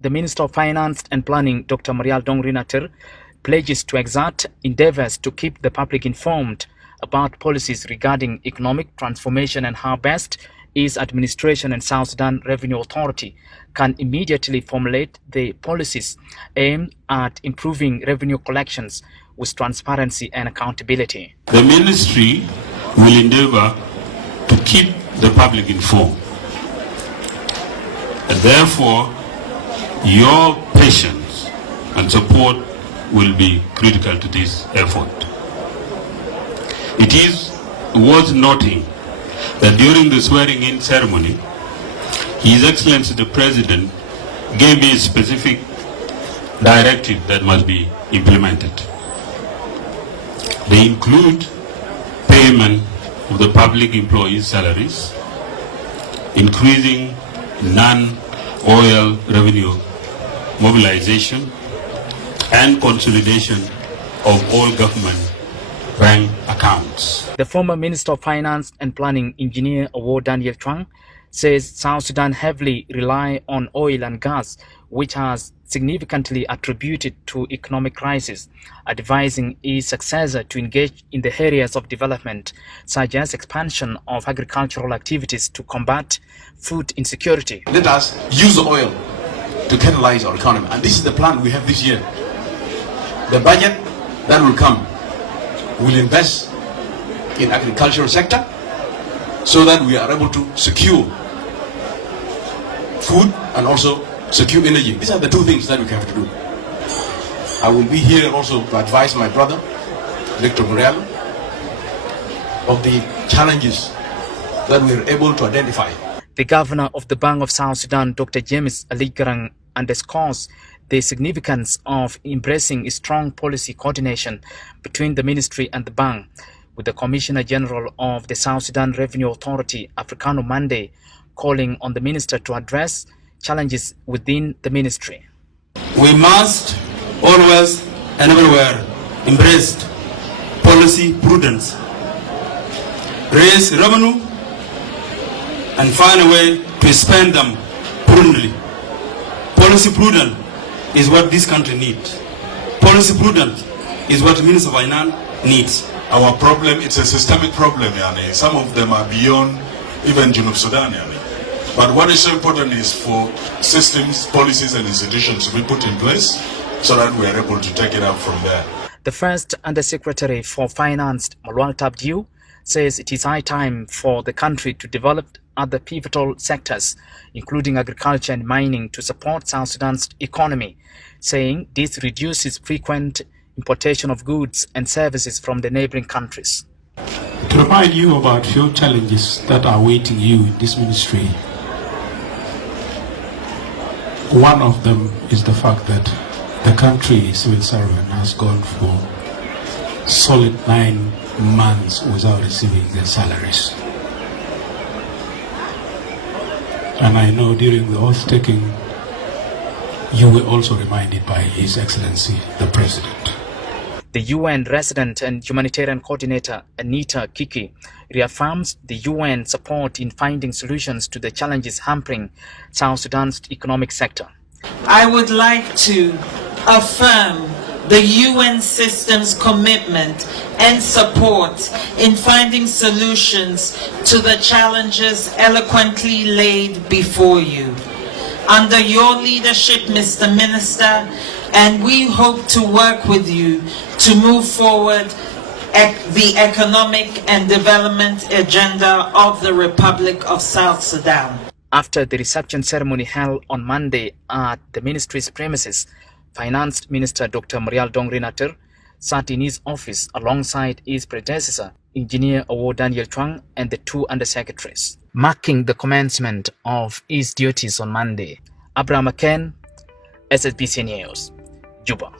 The Minister of Finance and Planning, Dr. Marial Dongrin Ater, pledges to exert endeavors to keep the public informed about policies regarding economic transformation and how best its administration and South Sudan Revenue Authority can immediately formulate the policies aimed at improving revenue collections with transparency and accountability. The ministry will endeavor to keep the public informed. And therefore, your patience and support will be critical to this effort. It is worth noting that during the swearing-in ceremony, His Excellency the President gave me a specific directive that must be implemented. They include payment of the public employees' salaries, increasing non-oil revenue mobilization, and consolidation of all government bank accounts. The former Minister of Finance and Planning, Engineer Awow Daniel Chuang, says South Sudan heavily rely on oil and gas, which has significantly attributed to economic crisis, advising his successor to engage in the areas of development, such as expansion of agricultural activities to combat food insecurity. Let us use oil to catalyze our economy, and this is the plan we have this year. The budget that will come will invest in agricultural sector so that we are able to secure food and also secure energy. These are the two things that we have to do. I will be here also to advise my brother, Dr. Marial, of the challenges that we are able to identify. The Governor of the Bank of South Sudan, Dr. James Aligarang, underscores the significance of embracing a strong policy coordination between the ministry and the bank, with the Commissioner General of the South Sudan Revenue Authority, Africano Monday, calling on the minister to address challenges within the ministry. We must always and everywhere embrace policy prudence, raise revenue, and find a way to spend them prudently. Policy prudence is what this country needs. Policy prudence is what the Minister of Finance needs. Our problem, it's a systemic problem, Yani. Some of them are beyond even Junub Sudan, Yani. But what is so important is for systems, policies and institutions to be put in place so that we are able to take it up from there. The first Undersecretary for Finance, Marial Dongrin, says it is high time for the country to develop other pivotal sectors, including agriculture and mining, to support South Sudan's economy, saying this reduces frequent importation of goods and services from the neighboring countries. To remind you about few challenges that are awaiting you in this ministry, one of them is the fact that the country civil servant has gone for solid 9 months without receiving their salaries. And I know during the oath-taking, you were also reminded by His Excellency, the President. The UN Resident and Humanitarian Coordinator, Anita Kiki, reaffirms the UN support in finding solutions to the challenges hampering South Sudan's economic sector. I would like to affirm the UN system's commitment and support in finding solutions to the challenges eloquently laid before you. Under your leadership, Mr. Minister, and we hope to work with you to move forward the economic and development agenda of the Republic of South Sudan. After the reception ceremony held on Monday at the ministry's premises, Finance Minister Dr. Marial Dongrin Ater sat in his office alongside his predecessor, Engineer Awow Daniel Chuang, and the 2 undersecretaries, marking the commencement of his duties on Monday. Abraham McCann, SSBC News, Juba.